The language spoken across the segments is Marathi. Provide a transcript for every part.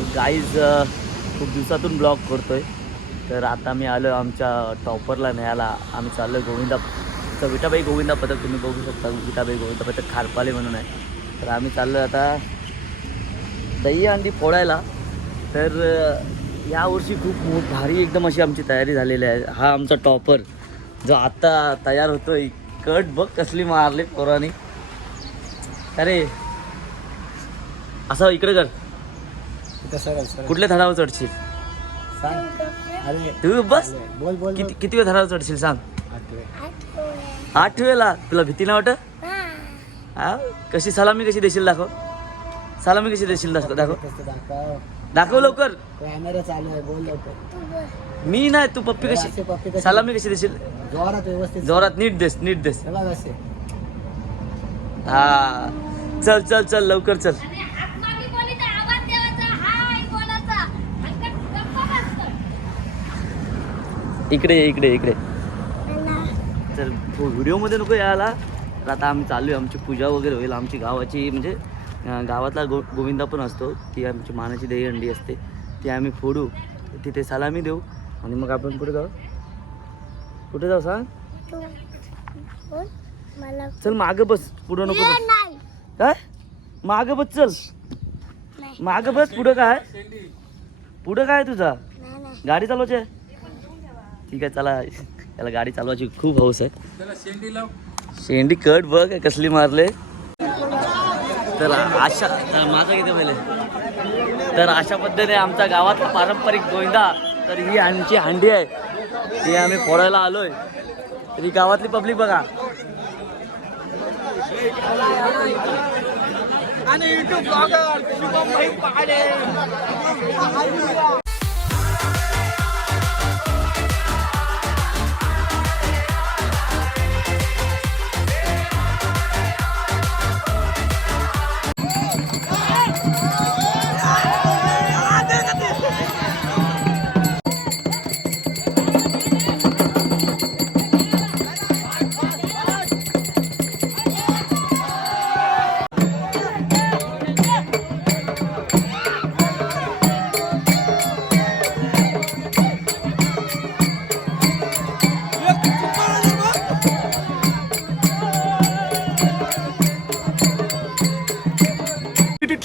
तर गाईज खूप दिवसातून ब्लॉग आहे तर आता मी आलो आमच्या टॉपरला न्यायला. आम्ही चाललो आहे गोविंदा तर विटाबाई गोविंदा पथक तुम्ही बघू शकता विटाबाई गोविंदा पथक खारपाले म्हणून आहे. तर आम्ही चाललो आता दही अंडी फोडायला. तर यावर्षी खूप भारी एकदम अशी आमची तयारी झालेली आहे. हा आमचा टॉपर जो आता तयार होतो आहे कट बघ कसली मारली पोराने. अरे असं इकडे कर. इथं सरळ सरळ कुठल्या झाडावर चढशील? सांग. अरे तू बस. बोल बोल किती किती वेळ झाडावर चढशील सांग. बोल. आठ वेळेला? तुला भीती नाही वाटत? हा. कशी सलामी कशी देशील दाखव. सलामी कशी देशील दाखव दाखव. दाखव. दाखव लवकर. कॅमेरा चालू आहे बोल लवकर. मी नाही तू पप्पी असे पप्पी कशी सलामी कशी देशील? जोरात व्यवस्थित. जोरात नीट देस नीट देस. हे असे. हा. चल चल चल लवकर चल. इकडे ये, इकडे इकडे तर व्हिडिओमध्ये नको यायला. तर आता आम्ही चालू आहे. आमची पूजा वगैरे होईल. आमची गावाची म्हणजे गावातला गो गोविंदा पण असतो. ती आमची मानाची दहीहंडी असते. ती आम्ही फोडू. तिथे सलामी देऊ. आणि मग आपण कुठे जाऊ. कुठे जाऊ सांग? चल मागं बस. पुढं नको बस. काय? मागं बस चल. मागं बस. पुढं काय? पुढं काय तुझा? गाडी चालवायची आहे? ठीक आहे चला. त्याला गाडी चालवायची खूप हौस आहे. शेंडी कट बघ कसली मारले. तर अशा तर माझा किती पहिले. तर अशा पद्धतीने आमच्या गावातला पारंपरिक गोविंदा तर ही आमची हांडी आहे. ती आम्ही फोडायला आलोय. तर ही गावातली पब्लिक बघा.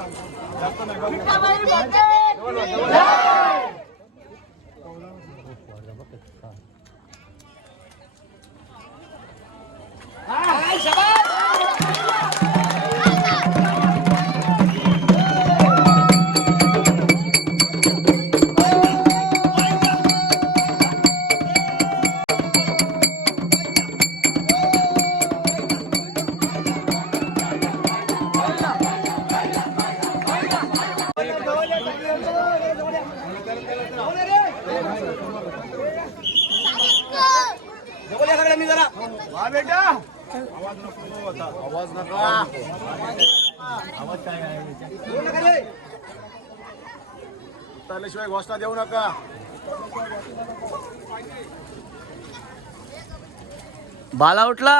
Thank you. देऊ नका. बाला उठला.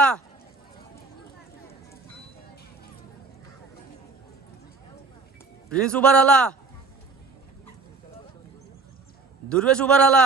प्रिन्स उभा राहिला. दुर्वेश उभा राहिला.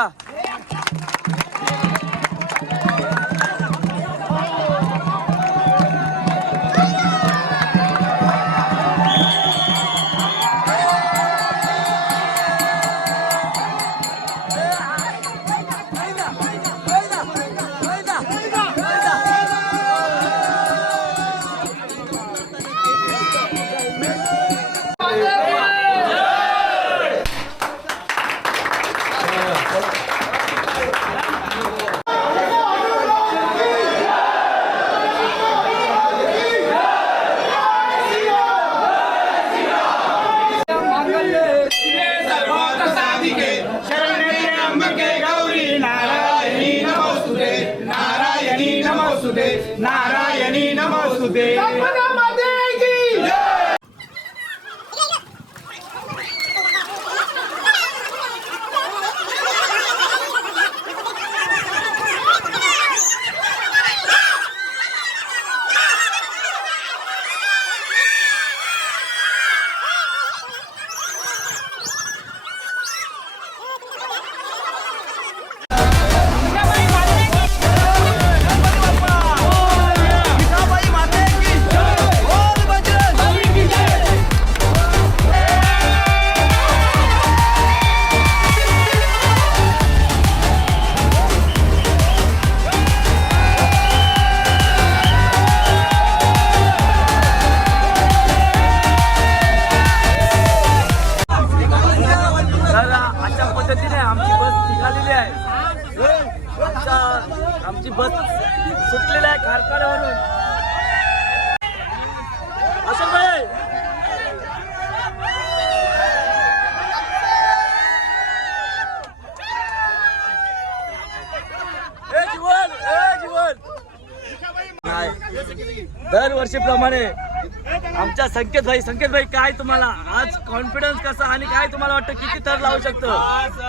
संकेत भाई संकेत भाई काय तुम्हाला? आज कॉन्फिडन्स कसा आणि काय तुम्हाला वाटतं? किती थर लावू शकतो? आज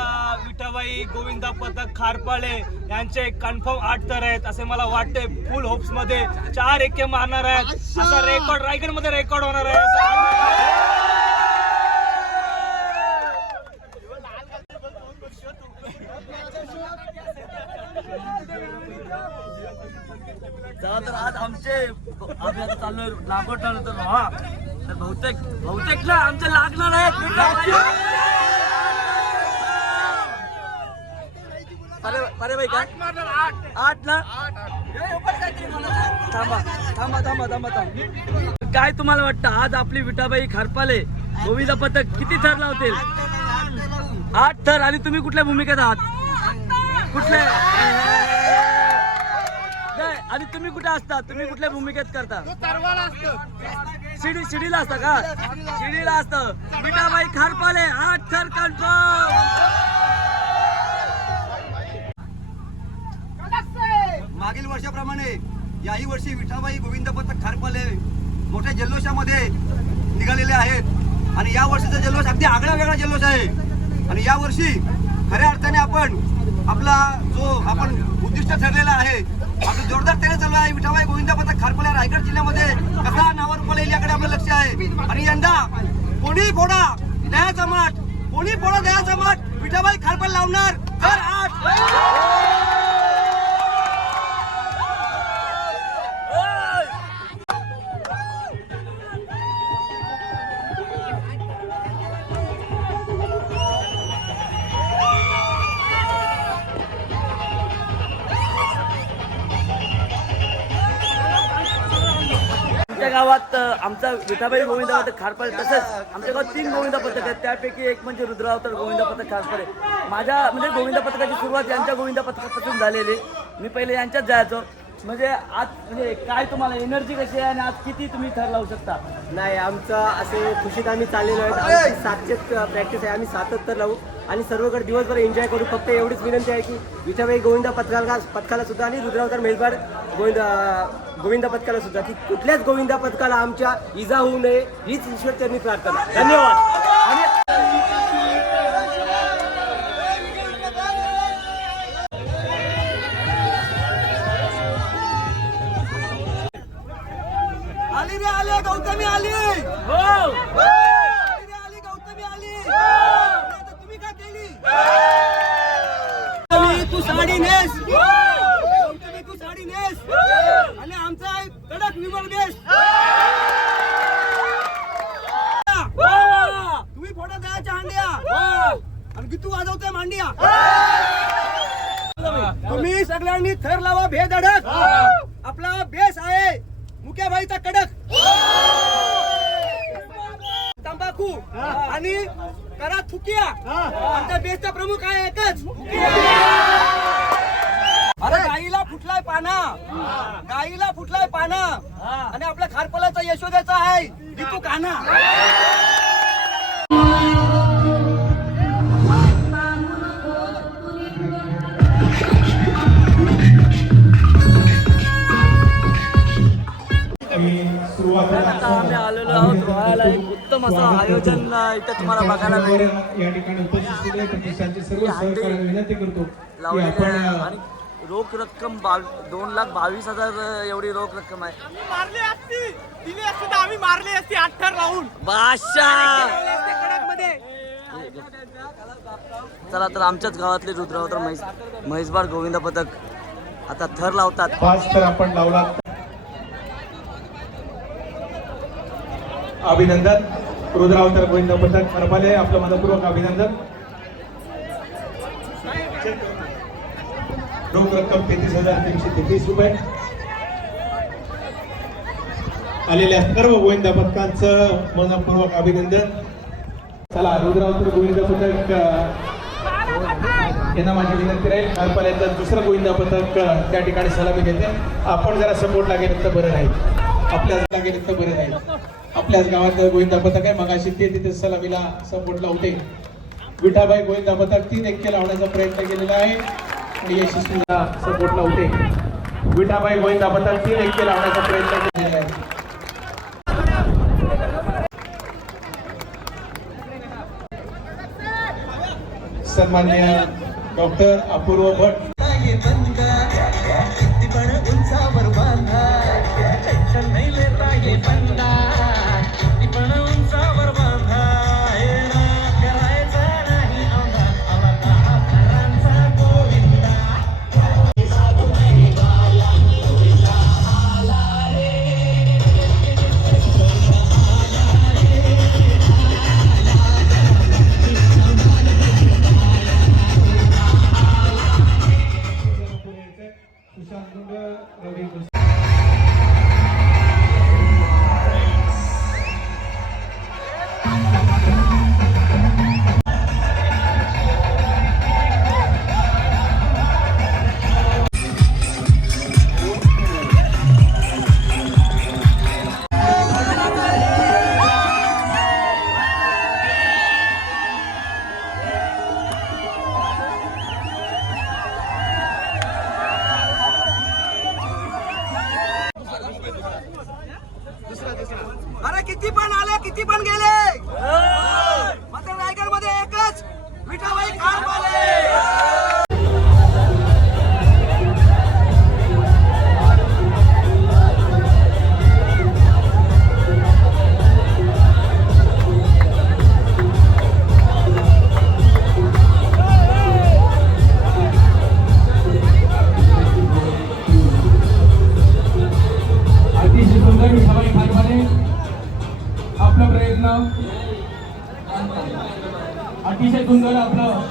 विठाबाई गोविंदा पथक खारपाळे यांचे कन्फर्म आठ तर आहेत. असे मला वाटते फुल होप्समध्ये चार एके मारणार आहेत. असा रेकॉर्ड रायगडमध्ये रेकॉर्ड होणार आहे. असं- चला तर आज आमचे आम्ही आता चाललोय लागवड तर हा. तर बहुतेक बहुतेक ना आमचे लागणार आहेत अरे भाई काय आठ ना? थांबा थांबा थांबा थांबा काय तुम्हाला वाटतं? आज आपली विटाबाई खारपाले गोविंदा पथक किती थर लावतील? आठ थर. आणि तुम्ही कुठल्या भूमिकेत आहात? कुठल्या नाही आणि तुम्ही कुठे असता? तुम्ही कुठल्या भूमिकेत करता? शिडी शिडीला असतं का? शिडीला असतं. मिठाबाई खारपाले आठ थर कन्फर्म मागील वर्षाप्रमाणे याही वर्षी विठाबाई गोविंद पथक खारपाले मोठ्या जल्लोषामध्ये निघालेले आहेत. आणि या वर्षीचा जल्लोष अगदी आगळा वेगळा जल्लोष आहे. आणि या वर्षी खऱ्या अर्थाने आपण आपला जो आपण उद्दिष्ट ठरलेला आहे आपलं जोरदार त्याने चालू आहे. विठाबाई गोविंद पथक खारपाले रायगड जिल्ह्यामध्ये कसा नावारूपाला येईल याकडे आपलं लक्ष आहे. आणि यंदा कोणी फोडा? दयाचा माठ. कोणी फोडा? दयाचा माठ. विठाबाई खारपल लावणार. तर आठ. आमच्या गावात आमचा विठाबाई गोविंदा पथक खारपाल तसंच आमच्या गावात तीन गोविंदा पथक आहेत. त्यापैकी एक म्हणजे रुद्रावतार गोविंदा पथक खारपाडे माझ्या म्हणजे गोविंदा पथकाची सुरुवात यांच्या गोविंदा पथकापासून झालेली. मी पहिले यांच्यात जायचो. म्हणजे आज म्हणजे काय तुम्हाला एनर्जी कशी आहे आणि आज किती तुम्ही थर लावू शकता? नाही आमचं असे खुशीत आम्ही चाललेलो आमची सातशेच प्रॅक्टिस आहे. आम्ही सातच तर लावू. आणि सर्वकडे दिवसभर एन्जॉय करू. फक्त एवढीच विनंती आहे की विठाबाई गोविंदा पथकाला पथकाला सुद्धा आणि रुद्रावतार मेलबाड गोविंदा गोविंदा पथकाला सुद्धा की कुठल्याच गोविंदा पथकाला आमच्या इजा होऊ नये हीच ईश्वरचरणी प्रार्थना. धन्यवाद. आणि आली रे आली गौतमी आली. हो. आली रे आली गौतमी आली. आता तुम्ही काय केली? गौतमी तू साडी नेस. गौतमी तू साडी नेस. आणि आमचा कडक विमल बेस. तुम्ही फोटो द्यायच्या हांड्या. आणि किती वाजवतोय मांडिया. तुम्ही सगळ्यांनी थर लावा भेद नियोजन अं, इथं तुम्हाला बघायला मिळेल या ठिकाणी उपस्थित सर्व विनंती करतो आणि रोख रक्कम बाव दोन लाख बावीस हजार एवढी रोख रक्कम आहे. मारली असती. दिली असती तर आम्ही मारली असती. अठ्ठार लावून बादशाह! मध्ये चला तर आमच्याच गावातले रुद्रावतर महेश महेशबार गोविंद पथक आता थर लावतात. पाच तर आपण लावला. अभिनंदन. रुद्रावतार गोविंद प्रसाद खरपाले आपलं मनपूर्वक अभिनंदन. रोख रक्कम तेहतीस हजार तीनशे तेहतीस रुपये. आलेल्या सर्व गोविंदा पथकांचं मनपूर्वक अभिनंदन. चला रुद्रावतार गोविंद पथक यांना माझी विनंती राहील. तर दुसरं गोविंदा पथक त्या ठिकाणी सलामी घेते आपण जरा सपोर्टला गेलं तर बरं राहील. आपल्या गेलं तर बरं राहील. आपल्याच गावात गोविंदा पथक आहे. मगाशी ते तिथे सलामीला सपोर्टला होते. विठाबाई गोविंदा पथक तीन देखील लावण्याचा प्रयत्न केलेला आहे. आणि यशस्वीला सपोर्टला होते. विठाबाई गोविंदा पथक तीन देखील लावण्याचा प्रयत्न केलेला आहे. सन्मान्य डॉक्टर अपूर्व भट पण आले किती पण गेले. मात्र रायगडमध्ये एकच विठाबाई खारपाले अतिशय अतिशय सुंदर आपलं आपली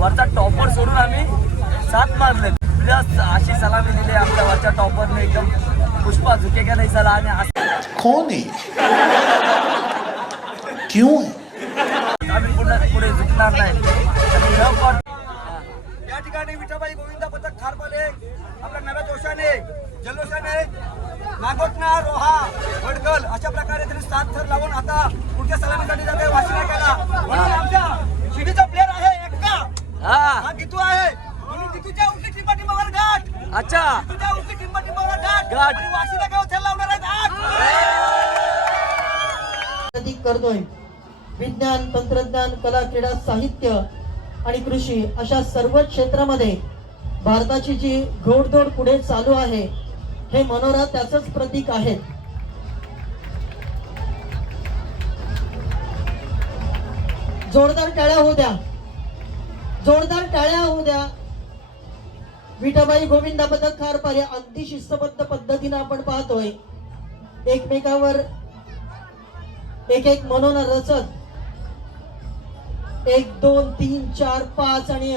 वरचा टॉपर सोडून आम्ही सात मारले. प्लस अशी सलामी दिली आमच्या वरच्या टॉपरने एकदम पुष्पा झुके का नाही झाला आणि असं कौन है क्यों आम्ही पुन्हा पुढे झुकणार नाही. या ठिकाणी विठाबाई गोविंदा पथक खारपाले आपल्या नव्या जोशाने जल्लोषाने नागोटना रोहा वडकल अशा प्रकारे त्यांनी सात थर लावून आता पुढच्या सलामीसाठी जाते वाशिना केला म्हणून आमच्या शिडीचा प्लेअर आहे. हा. आहे? म्हणून गितूच्या उलटी टिंबा टिंबावर गाठ. अच्छा. गितूच्या उलटी टिंबा टिंबावर गाठ. गाठ. आणि वाशिना गाव थर लावणार आहेत आठ. प्रतीक करतोय. विज्ञान तंत्रज्ञान कला क्रीडा साहित्य आणि कृषी अशा सर्व क्षेत्रामध्ये भारताची जी घोडदौड पुढे चालू आहे हे मनोरा त्याचंच प्रतीक आहेत जोरदार टाळ्या होऊ द्या. जोरदार टाळ्या होऊ द्या. विठाबाई गोविंदा पदक खार पारे अगदी शिस्तबद्ध पद्धतीनं आपण पाहतोय. एकमेकावर एक एक म्हणून रचत. एक दोन तीन चार पाच आणि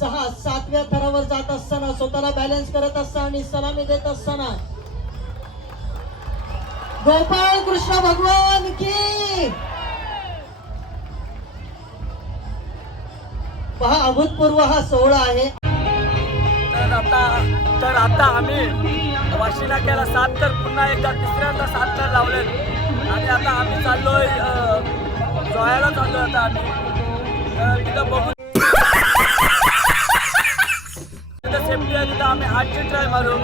सहा सातव्या थरावर जात असताना स्वतःला बॅलन्स करत असताना आणि सलामी देत असताना. गोपाळ कृष्ण भगवान की! पहा अभूतपूर्व हा सोहळा आहे. तर आता तर आता आम्ही वाशी नाक्याला सात तर पुन्हा एकदा तिसऱ्यांदा सात तर लावले आणि आता आम्ही चाललोय जोयाला चाललोय आता आम्ही. तर तिथं बघू तिथं सेफ्टी आहे तिथं आम्ही आठची ट्राय मारू.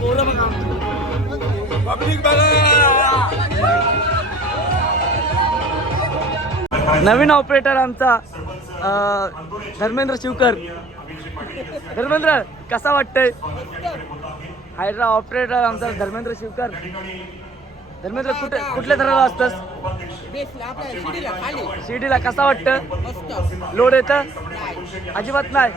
पोरं बघा. नवीन ऑपरेटर आमचा. धर्मेंद्र शिवकर. धर्मेंद्र कसा वाटतंय? हायड्रा ऑपरेटर आमचा धर्मेंद्र शिवकर. धर्मेंद्र कुठे कुठल्या थराला असतस? शिर्डीला कसा वाटतं? लोड येतं? अजिबात नाही.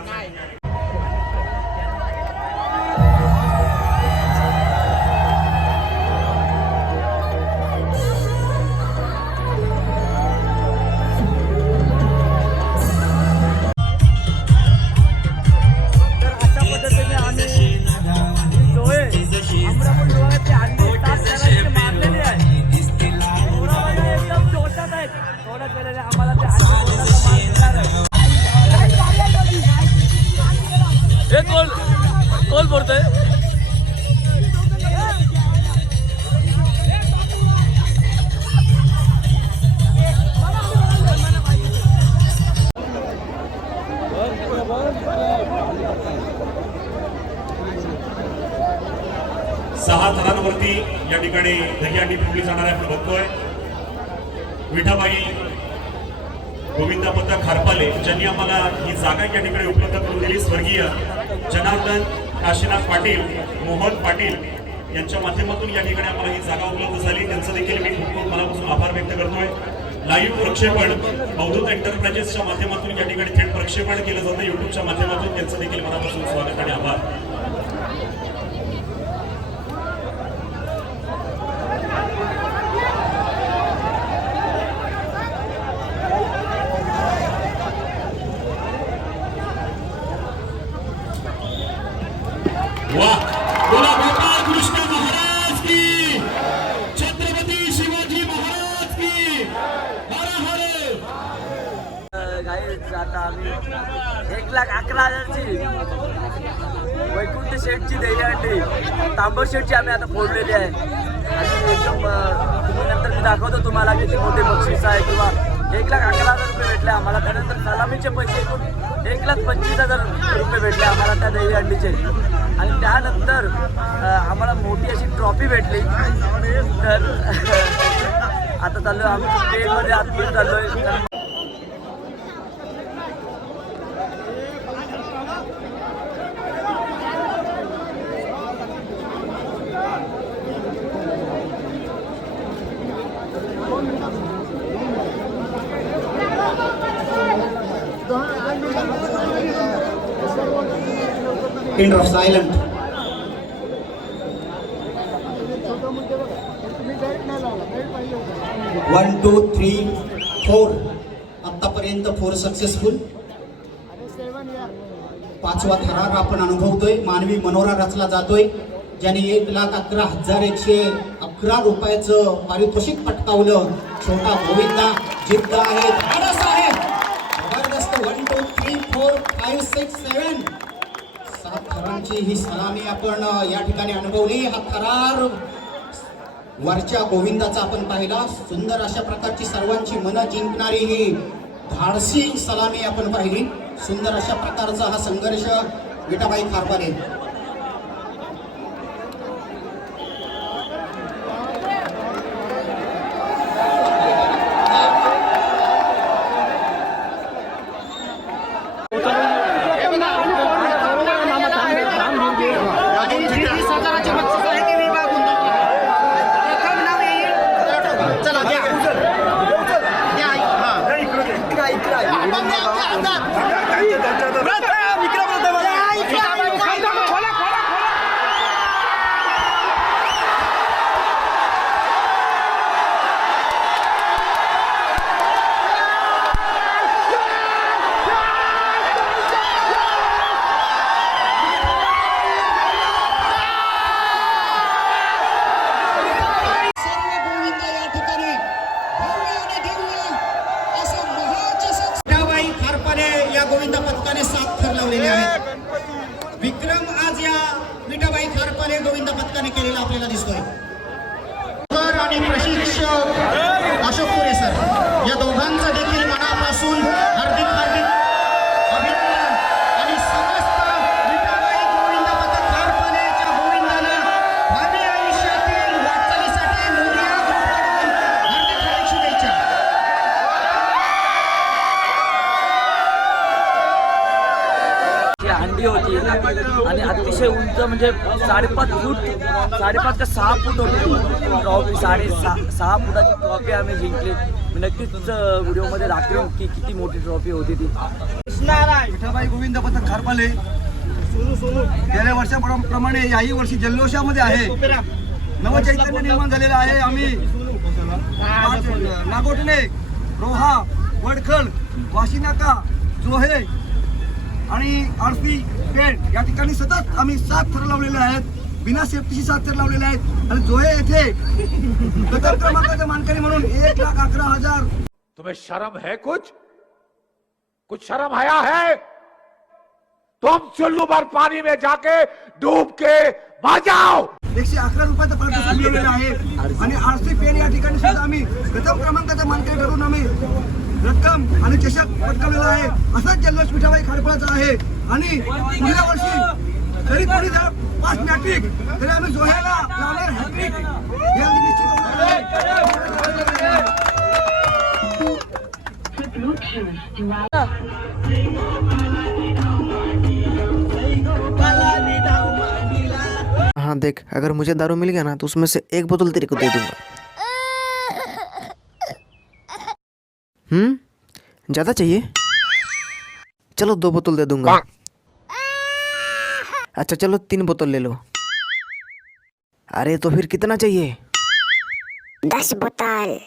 यांच्या माध्यमातून या ठिकाणी आम्हाला ही जागा उपलब्ध झाली. त्यांचं देखील मी खूप खूप मनापासून आभार व्यक्त करतोय. लाईव्ह प्रक्षेपण अवधूत एंटरप्राइजेसच्या माध्यमातून या ठिकाणी थेट प्रक्षेपण केलं जातं. युट्यूबच्या माध्यमातून त्यांचं देखील मनापासून स्वागत आणि आभार वाह बोला गोपाळ कृष्ण महाराज की छत्रपती शिवाजी महाराज की हर हर गाईज आता आम्ही एक लाख अकरा हजारची वैकुंठ शेठची दहीहंडी तांबर शेटची आम्ही आता फोडलेली आहे. आणि एकदम तुम्ही नंतर मी दाखवतो तुम्हाला किती मोठे बक्षीस आहे किंवा एक लाख अकरा हजार रुपये भेटले आम्हाला. त्यानंतर सलामीचे पैसे एकूण एक लाख पंचवीस हजार रुपये भेटले आम्हाला त्या दहीहंडीचे आणि त्यानंतर आम्हाला मोठी अशी ट्रॉफी भेटली. तर आता चाललो आम्ही. ट्रेनमध्ये आतमध्ये चाललो आहे End of silent one two three four आतापर्यंत फोर सक्सेसफुल पाचवा थरार आपण अनुभवतोय. मानवी मनोरा रचला जातोय. ज्याने एक लाख अकरा हजार एकशे अकरा रुपयाचं पारितोषिक पटकावलं. छोटा गोविंदा जिद्द आहे. धाडस आहे. जबरदस्त. One two three four five six seven सरांची ही सलामी आपण या ठिकाणी अनुभवली. हा करार वरच्या गोविंदाचा आपण पाहिला. सुंदर अशा प्रकारची सर्वांची मनं जिंकणारी ही धाडसी सलामी आपण पाहिली. सुंदर अशा प्रकारचा हा संघर्ष विटाबाई खारपाने अतिशय उंच म्हणजे साडेपाच फूट साडेपाच का सहा फूट होती. ट्रॉफी साडे सहा सहा फुटाची ट्रॉफी आम्ही जिंकली. मी नक्कीच व्हिडिओमध्ये दाखवेन की किती मोठी ट्रॉफी होती ती. विठाबाई गोविंद पथक खारपाले. गेल्या वर्षाप्रमाणे याही वर्षी जल्लोषामध्ये आहे. नवचैतन्य निर्माण झालेलं आहे आम्ही. नागोठणे रोहा वडखल वाशिनाका जोहे आणि आरपी पेठ या ठिकाणी सतत आम्ही सात थर लावलेले आहेत. बिना सेफ्टीची सात थर लावलेले आहेत. आणि जोहे येथे प्रथम क्रमांकाचा मानकरी म्हणून एक लाख अकरा हजार. तुम्हें शर्म है कुछ? कुछ शर्म आया है? तुम चुल्लू भर पानी में जाके डूब के मर जाओ। एकशे अकरा रुपयाचं मिळवलेलं आहे आणि आरसी पेन या ठिकाणी सुद्धा आम्ही प्रथम क्रमांकाचा मानकरी ठरवून आम्ही रक्कम आणि चषक पटकावलेला आहे. असाच जल्लोष मिठाबाई खाडपळाचा आहे. आणि पुढल्या वर्षी तरी कोणी जर पाच मॅट्रिक तरी आम्ही जोह्याला लावणार हॅट्रिक हे आम्ही निश्चित हाँ देख अगर मुझे दारू मिल गया ना तो उसमें से एक बोतल तेरे को दे दूंगा। हम्म ज़्यादा चाहिए चलो दो बोतल दे दूंगा अच्छा चलो तीन बोतल ले लो अरे तो फिर कितना चाहिए दस बोतल